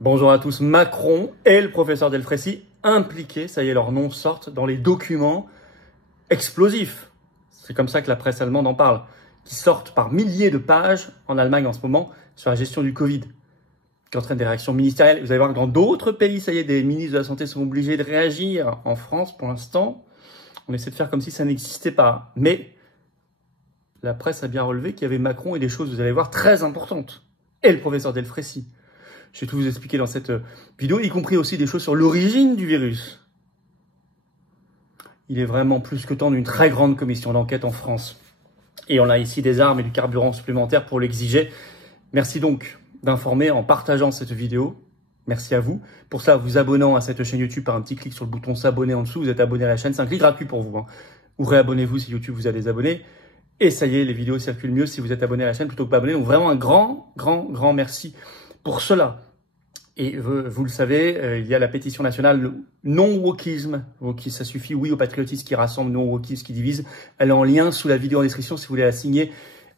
Bonjour à tous. Macron et le professeur Delfraissy impliqués, ça y est, leurs noms sortent dans les documents explosifs. C'est comme ça que la presse allemande en parle, qui sortent par milliers de pages en Allemagne en ce moment sur la gestion du Covid, qui entraîne des réactions ministérielles. Vous allez voir que dans d'autres pays, ça y est, des ministres de la Santé sont obligés de réagir. En France, pour l'instant, on essaie de faire comme si ça n'existait pas. Mais la presse a bien relevé qu'il y avait Macron et des choses, vous allez voir, très importantes. Et le professeur Delfraissy. Je vais tout vous expliquer dans cette vidéo, y compris aussi des choses sur l'origine du virus. Il est vraiment plus que temps d'une très grande commission d'enquête en France. Et on a ici des armes et du carburant supplémentaire pour l'exiger. Merci donc d'informer en partageant cette vidéo. Merci à vous. Pour ça, vous abonnant à cette chaîne YouTube par un petit clic sur le bouton s'abonner en dessous. Vous êtes abonné à la chaîne, c'est un clic gratuit pour vous. Ou réabonnez-vous si YouTube vous a désabonné. Et ça y est, les vidéos circulent mieux si vous êtes abonné à la chaîne plutôt que pas abonné. Donc vraiment un grand merci pour cela. Et vous le savez, il y a la pétition nationale non-wokisme. Wokisme, ça suffit, oui au patriotisme qui rassemble, non-wokisme qui divise. Elle est en lien sous la vidéo en description si vous voulez la signer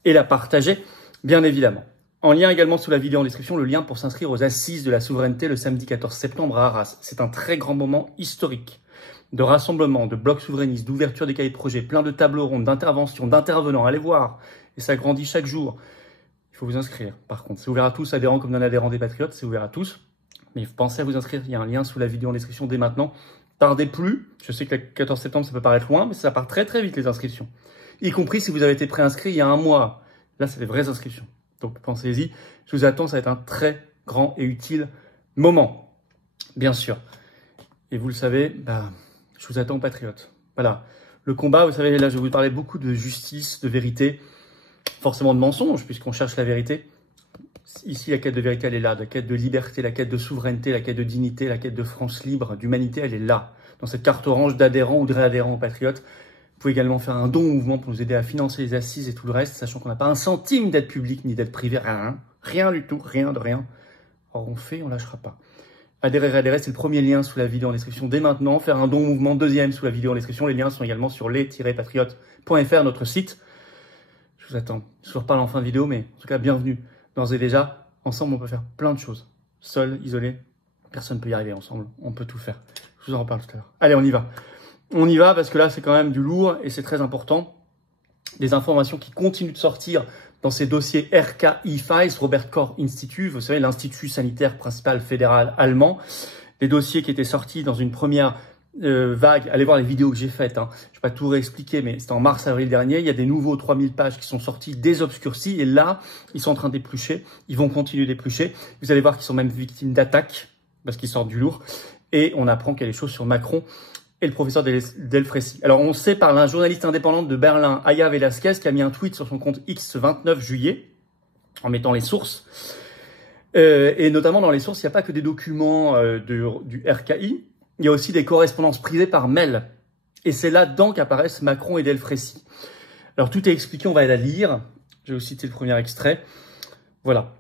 et la partager, bien évidemment. En lien également sous la vidéo en description, le lien pour s'inscrire aux Assises de la souveraineté le samedi 14 septembre à Arras. C'est un très grand moment historique de rassemblement, de blocs souverainistes, d'ouverture des cahiers de projet, plein de tables rondes, d'interventions, d'intervenants. Allez voir, et ça grandit chaque jour. Il faut vous inscrire, par contre. C'est ouvert à tous, adhérents comme non-adhérents des Patriotes, c'est ouvert à tous. Mais pensez à vous inscrire, il y a un lien sous la vidéo en description dès maintenant. Tardez plus, je sais que le 14 septembre, ça peut paraître loin, mais ça part très vite les inscriptions. Y compris si vous avez été préinscrit il y a un mois. Là, c'est des vraies inscriptions. Donc pensez-y, je vous attends, ça va être un très grand et utile moment, bien sûr. Et vous le savez, je vous attends, Patriotes. Voilà, le combat, vous savez, là, je vais vous parler beaucoup de justice, de vérité, forcément de mensonges, puisqu'on cherche la vérité. Ici, la quête de vérité, elle est là. La quête de liberté, la quête de souveraineté, la quête de dignité, la quête de France libre, d'humanité, elle est là. Dans cette carte orange d'adhérents ou de réadhérents aux Patriotes. Vous pouvez également faire un don au mouvement pour nous aider à financer les assises et tout le reste, sachant qu'on n'a pas un centime d'aide publique ni d'aide privée, rien du tout, rien de rien. Or, on fait, on lâchera pas. Adhérer, réadhérer, c'est le premier lien sous la vidéo en description dès maintenant. Faire un don au mouvement, deuxième sous la vidéo en description. Les liens sont également sur les-patriotes.fr, notre site. Je vous attends. Je vous reparle en fin de vidéo, mais en tout cas, bienvenue. D'ores et déjà, ensemble, on peut faire plein de choses. Seul, isolé, personne ne peut y arriver ensemble. On peut tout faire. Je vous en reparle tout à l'heure. Allez, on y va. On y va parce que là, c'est quand même du lourd et c'est très important. Des informations qui continuent de sortir dans ces dossiers RKI Files, Robert Koch Institute, vous savez, l'Institut sanitaire principal fédéral allemand. Des dossiers qui étaient sortis dans une première vague. Allez voir les vidéos que j'ai faites. Je ne vais pas tout réexpliquer, mais c'était en mars-avril dernier. Il y a des nouveaux 3000 pages qui sont sortis, désobscurcis. Et là, ils sont en train d'éplucher. Ils vont continuer d'éplucher. Vous allez voir qu'ils sont même victimes d'attaques parce qu'ils sortent du lourd. Et on apprend qu'il y a des choses sur Macron et le professeur Delfraissy. Alors, on sait par la journaliste indépendante de Berlin, Aya Velasquez, qui a mis un tweet sur son compte X 29 juillet en mettant les sources. Et notamment dans les sources, il n'y a pas que des documents du RKI. Il y a aussi des correspondances privées par mail. Et c'est là-dedans qu'apparaissent Macron et Delfraissy. Alors, tout est expliqué, on va la lire. Je vais vous citer le premier extrait. Voilà.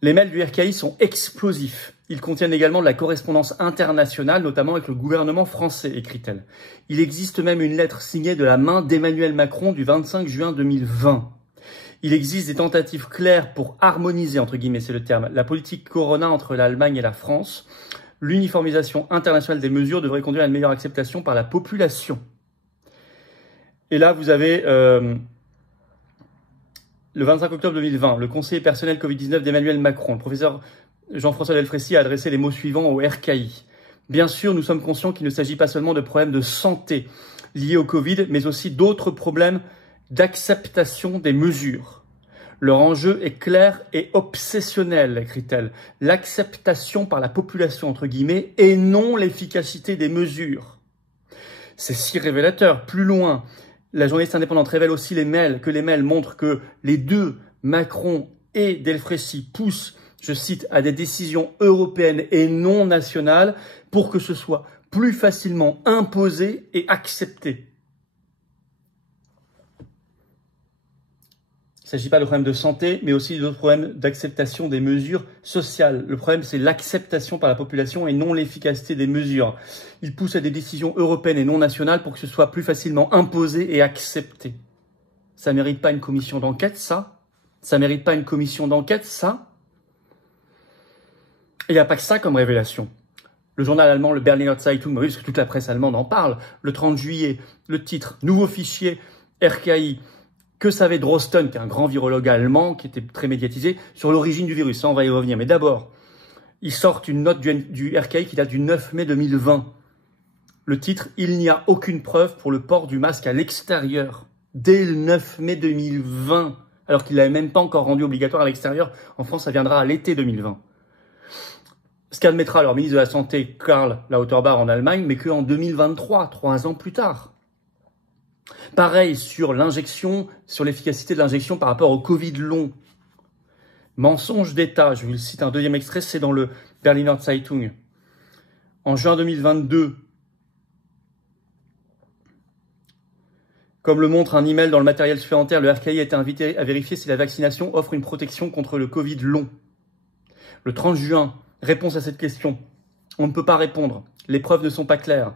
Les mails du RKI sont explosifs. Ils contiennent également de la correspondance internationale, notamment avec le gouvernement français, écrit-elle. Il existe même une lettre signée de la main d'Emmanuel Macron du 25 juin 2020. Il existe des tentatives claires pour harmoniser, entre guillemets, c'est le terme, la politique Corona entre l'Allemagne et la France. L'uniformisation internationale des mesures devrait conduire à une meilleure acceptation par la population. Et là, vous avez le 25 octobre 2020, le conseiller personnel Covid-19 d'Emmanuel Macron, le professeur Jean-François Delfraissy a adressé les mots suivants au RKI. Bien sûr, nous sommes conscients qu'il ne s'agit pas seulement de problèmes de santé liés au Covid, mais aussi d'autres problèmes d'acceptation des mesures. Leur enjeu est clair et obsessionnel, écrit-elle. L'acceptation par la population, entre guillemets, et non l'efficacité des mesures. C'est si révélateur. Plus loin, la journaliste indépendante révèle aussi que les mails montrent que les deux, Macron et Delfraissy, poussent, je cite, à des décisions européennes et non nationales pour que ce soit plus facilement imposé et accepté. Il ne s'agit pas de problèmes de santé, mais aussi d'autres problèmes d'acceptation des mesures sociales. Le problème, c'est l'acceptation par la population et non l'efficacité des mesures. Il pousse à des décisions européennes et non nationales pour que ce soit plus facilement imposé et accepté. Ça ne mérite pas une commission d'enquête, ça? Ça ne mérite pas une commission d'enquête, ça? Et il n'y a pas que ça comme révélation. Le journal allemand, le Berliner Zeitung, oui, parce que toute la presse allemande en parle, le 30 juillet, le titre « Nouveau fichier RKI ». Que savait Drosten, qui est un grand virologue allemand, qui était très médiatisé, sur l'origine du virus? Ça, on va y revenir. Mais d'abord, ils sortent une note du RKI qui date du 9 mai 2020. Le titre « Il n'y a aucune preuve pour le port du masque à l'extérieur ». Dès le 9 mai 2020, alors qu'il ne l'avait même pas encore rendu obligatoire à l'extérieur. En France, ça viendra à l'été 2020. Ce qu'admettra leur ministre de la Santé, Karl Lauterbach, en Allemagne, mais qu'en 2023, 3 ans plus tard. Pareil sur l'injection, sur l'efficacité de l'injection par rapport au Covid long. Mensonge d'État, je vous le cite un deuxième extrait, c'est dans le Berliner Zeitung. En juin 2022, comme le montre un email dans le matériel supplémentaire, le RKI a été invité à vérifier si la vaccination offre une protection contre le Covid long. Le 30 juin, réponse à cette question. On ne peut pas répondre. Les preuves ne sont pas claires.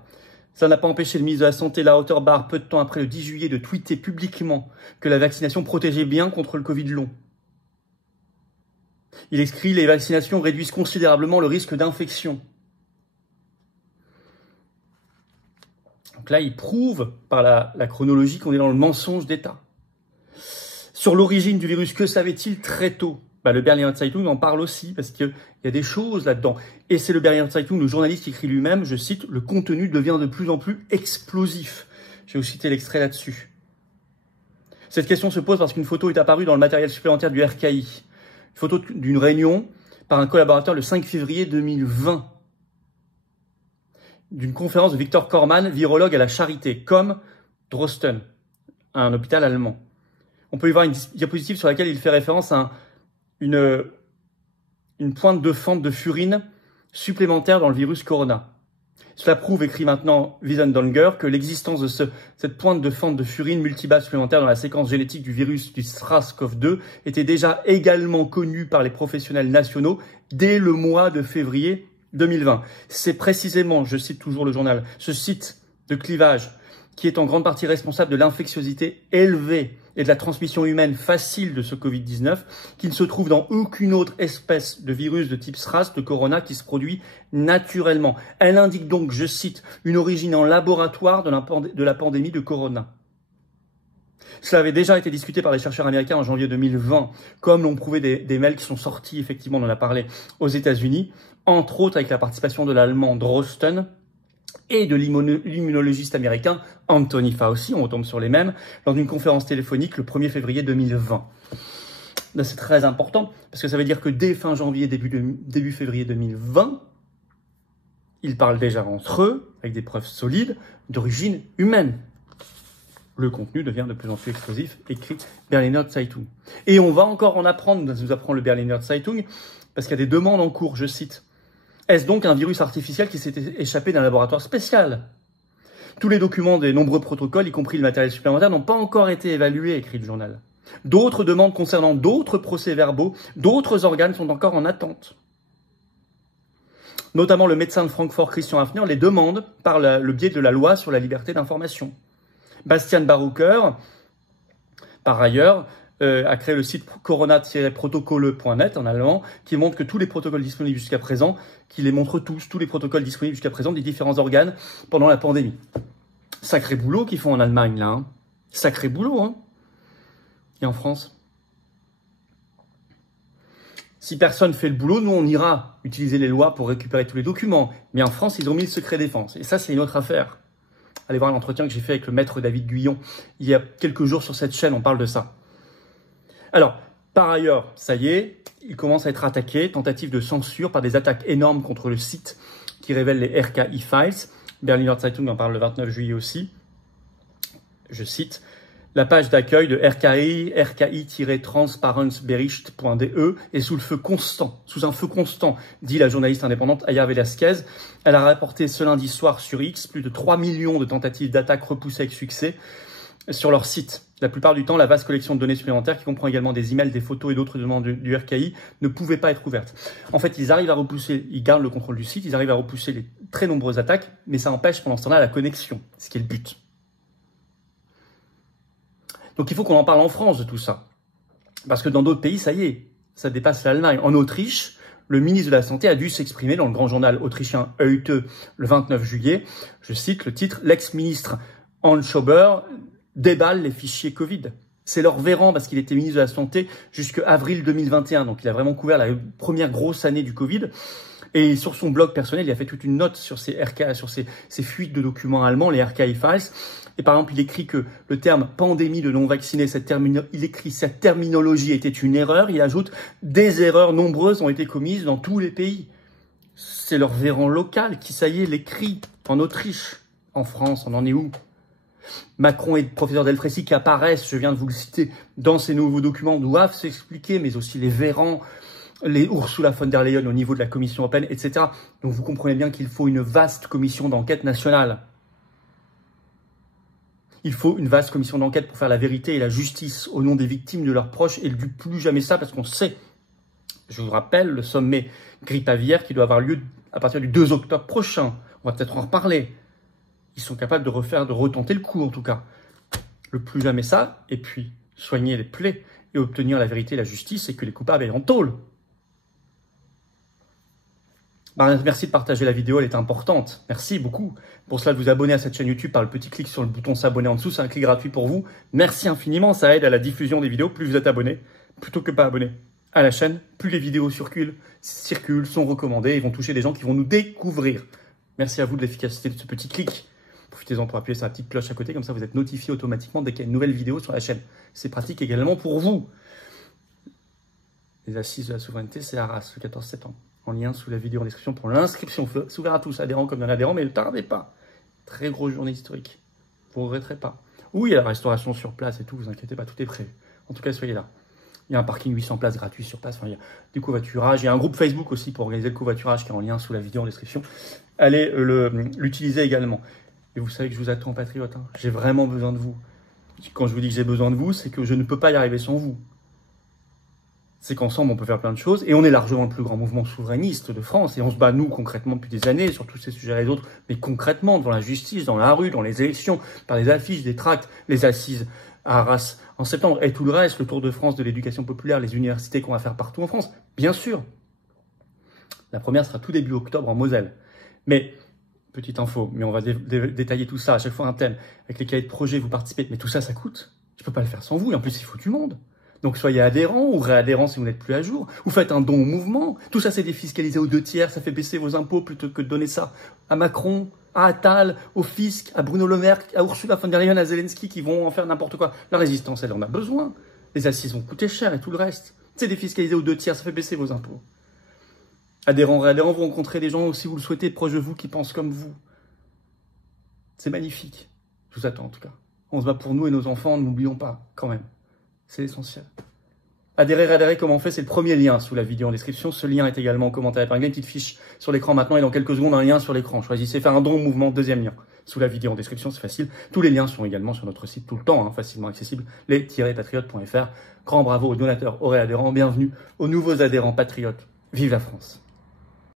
Ça n'a pas empêché le ministre de la Santé, Lauterbach, peu de temps après le 10 juillet, de tweeter publiquement que la vaccination protégeait bien contre le Covid long. Il écrit « Les vaccinations réduisent considérablement le risque d'infection ». Donc là, il prouve par la chronologie qu'on est dans le mensonge d'État. Sur l'origine du virus, que savait-il très tôt? Le Berliner Zeitung en parle aussi, parce qu'il y a des choses là-dedans. Et c'est le Berliner Zeitung, le journaliste qui écrit lui-même, je cite, « Le contenu devient de plus en plus explosif ». Je vais vous citer l'extrait là-dessus. Cette question se pose parce qu'une photo est apparue dans le matériel supplémentaire du RKI. Une photo d'une réunion par un collaborateur le 5 février 2020. D'une conférence de Victor Kormann, virologue à la Charité, comme Drosten, un hôpital allemand. On peut y voir une diapositive sur laquelle il fait référence à une pointe de fente de furine supplémentaire dans le virus corona. Cela prouve, écrit maintenant Wiesendonger, que l'existence de cette pointe de fente de furine multibase supplémentaire dans la séquence génétique du virus du SARS-CoV-2 était déjà également connue par les professionnels nationaux dès le mois de février 2020. C'est précisément, je cite toujours le journal, ce site de clivage qui est en grande partie responsable de l'infectiosité élevée et de la transmission humaine facile de ce Covid-19, qui ne se trouve dans aucune autre espèce de virus de type SRAS, de corona, qui se produit naturellement. Elle indique donc, je cite, une origine en laboratoire de la pandémie de corona. Cela avait déjà été discuté par les chercheurs américains en janvier 2020, comme l'ont prouvé des mails qui sont sortis, effectivement, on en a parlé, aux États-Unis, entre autres avec la participation de l'allemand Drosten, et de l'immunologiste américain Anthony Fauci, on retombe sur les mêmes, lors d'une conférence téléphonique le 1er février 2020. Là, c'est très important, parce que ça veut dire que dès fin janvier, début février 2020, ils parlent déjà entre eux, avec des preuves solides, d'origine humaine. Le contenu devient de plus en plus explosif, écrit Berliner Zeitung. Et on va encore en apprendre, nous apprend le Berliner Zeitung, parce qu'il y a des demandes en cours, je cite. Est-ce donc un virus artificiel qui s'est échappé d'un laboratoire spécial? Tous les documents des nombreux protocoles, y compris le matériel supplémentaire, n'ont pas encore été évalués, écrit le journal. D'autres demandes concernant d'autres procès-verbaux, d'autres organes sont encore en attente. Notamment le médecin de Francfort, Christian Hafner, les demande par le biais de la loi sur la liberté d'information. Bastian Barucker, par ailleurs, a créé le site corona-protokolle.net en allemand, qui montre que tous les protocoles disponibles jusqu'à présent, qui les montre tous les protocoles disponibles jusqu'à présent des différents organes pendant la pandémie. Sacré boulot qu'ils font en Allemagne, là. Hein. Sacré boulot, hein. Et en France? Si personne fait le boulot, nous, on ira utiliser les lois pour récupérer tous les documents. Mais en France, ils ont mis le secret défense. Et ça, c'est une autre affaire. Allez voir l'entretien que j'ai fait avec le maître David Guyon il y a quelques jours sur cette chaîne, on parle de ça. Alors, par ailleurs, ça y est, il commence à être attaqué, tentative de censure par des attaques énormes contre le site qui révèle les RKI Files. Berliner Zeitung en parle le 29 juillet aussi. Je cite, la page d'accueil de RKI-transparentsbericht.de est sous un feu constant, dit la journaliste indépendante Aya Velasquez. Elle a rapporté ce lundi soir sur X plus de 3 millions de tentatives d'attaque repoussées avec succès sur leur site. La plupart du temps, la vaste collection de données supplémentaires, qui comprend également des emails, des photos et d'autres demandes du RKI, ne pouvait pas être ouverte. En fait, ils arrivent à repousser, ils gardent le contrôle du site, ils arrivent à repousser les très nombreuses attaques, mais ça empêche pendant ce temps-là la connexion, ce qui est le but. Donc il faut qu'on en parle en France de tout ça. Parce que dans d'autres pays, ça y est, ça dépasse l'Allemagne. En Autriche, Le ministre de la Santé a dû s'exprimer dans le grand journal autrichien Heute le 29 juillet. Je cite le titre « L'ex-ministre Hans Schober déballe les fichiers Covid ». C'est leur Véran parce qu'il était ministre de la Santé jusqu'à avril 2021. Donc, il a vraiment couvert la première grosse année du Covid. Et sur son blog personnel, il a fait toute une note sur ces fuites de documents allemands, les RKI Files. Et par exemple, il écrit que le terme pandémie de non-vaccinés, cette terminologie était une erreur. Il ajoute des erreurs nombreuses ont été commises dans tous les pays. C'est leur Véran local qui, ça y est, l'écrit en Autriche. En France, on en est où? Macron et le professeur Delfrécy qui apparaissent, je viens de vous le citer, dans ces nouveaux documents doivent s'expliquer, mais aussi les Véran, les Ursula von der Leyen au niveau de la Commission européenne, etc. Donc vous comprenez bien qu'il faut une vaste commission d'enquête nationale. Il faut une vaste commission d'enquête pour faire la vérité et la justice au nom des victimes, de leurs proches, et du plus jamais ça, parce qu'on sait, je vous rappelle, le sommet grippe aviaire qui doit avoir lieu à partir du 2 octobre prochain. On va peut-être en reparler. Ils sont capables de retenter le coup, en tout cas. Le plus jamais ça, et puis soigner les plaies et obtenir la vérité et la justice, et que les coupables aient en tôle. Merci de partager la vidéo, elle est importante. Merci beaucoup. Pour cela, de vous abonner à cette chaîne YouTube par le petit clic sur le bouton s'abonner en dessous. C'est un clic gratuit pour vous. Merci infiniment, ça aide à la diffusion des vidéos. Plus vous êtes abonné, plutôt que pas abonné à la chaîne, plus les vidéos circulent, sont recommandées et vont toucher des gens qui vont nous découvrir. Merci à vous de l'efficacité de ce petit clic. Profitez-en pour appuyer sur la petite cloche à côté, comme ça vous êtes notifié automatiquement dès qu'il y a une nouvelle vidéo sur la chaîne. C'est pratique également pour vous. Les assises de la souveraineté, c'est Arras, le 14 septembre. En lien sous la vidéo en description pour l'inscription. C'est ouvert à tous, adhérents comme non-adhérents, mais ne tardez pas. Très grosse journée historique. Vous ne regretterez pas. Oui, il y a la restauration sur place et tout, vous inquiétez pas, tout est prévu. En tout cas, soyez là. Il y a un parking 800 places gratuit sur place. Enfin, il y a du covoiturage. Il y a un groupe Facebook aussi pour organiser le covoiturage qui est en lien sous la vidéo en description. Allez l'utiliser également. Et vous savez que je vous attends, patriotes. Hein. J'ai vraiment besoin de vous. Quand je vous dis que j'ai besoin de vous, c'est que je ne peux pas y arriver sans vous. C'est qu'ensemble, on peut faire plein de choses. Et on est largement le plus grand mouvement souverainiste de France. Et on se bat, nous, concrètement, depuis des années, sur tous ces sujets et les autres. Mais concrètement, devant la justice, dans la rue, dans les élections, par les affiches, des tracts, les assises à Arras en septembre. Et tout le reste, le Tour de France de l'éducation populaire, les universités qu'on va faire partout en France. Bien sûr. La première sera tout début octobre en Moselle. Mais, petite info, mais on va détailler tout ça. À chaque fois, un thème. Avec les cahiers de projet, vous participez. Mais tout ça, ça coûte. Je peux pas le faire sans vous. Et en plus, il faut du monde. Donc soyez adhérents ou réadhérents si vous n'êtes plus à jour, ou faites un don au mouvement. Tout ça c'est défiscalisé aux 2/3, ça fait baisser vos impôts plutôt que de donner ça à Macron, à Attal, au fisc, à Bruno Le Maire, à Ursula von der Leyen, à Zelensky qui vont en faire n'importe quoi. La résistance, elle en a besoin. Les assises vont coûter cher et tout le reste. C'est défiscalisé aux 2/3, ça fait baisser vos impôts. Adhérents, réadhérents, vous rencontrez des gens, si vous le souhaitez, proches de vous, qui pensent comme vous. C'est magnifique. Je vous attends en tout cas. On se bat pour nous et nos enfants, n'oublions pas, quand même. C'est l'essentiel. Adhérer, comment on fait, c'est le premier lien sous la vidéo en description. Ce lien est également en commentaire épinglé, une petite fiche sur l'écran maintenant et dans quelques secondes un lien sur l'écran. Choisissez faire un don au mouvement, deuxième lien sous la vidéo en description, c'est facile. Tous les liens sont également sur notre site tout le temps, facilement accessible, les-patriotes.fr. Grand bravo aux donateurs, aux réadhérents, bienvenue aux nouveaux adhérents patriotes. Vive la France!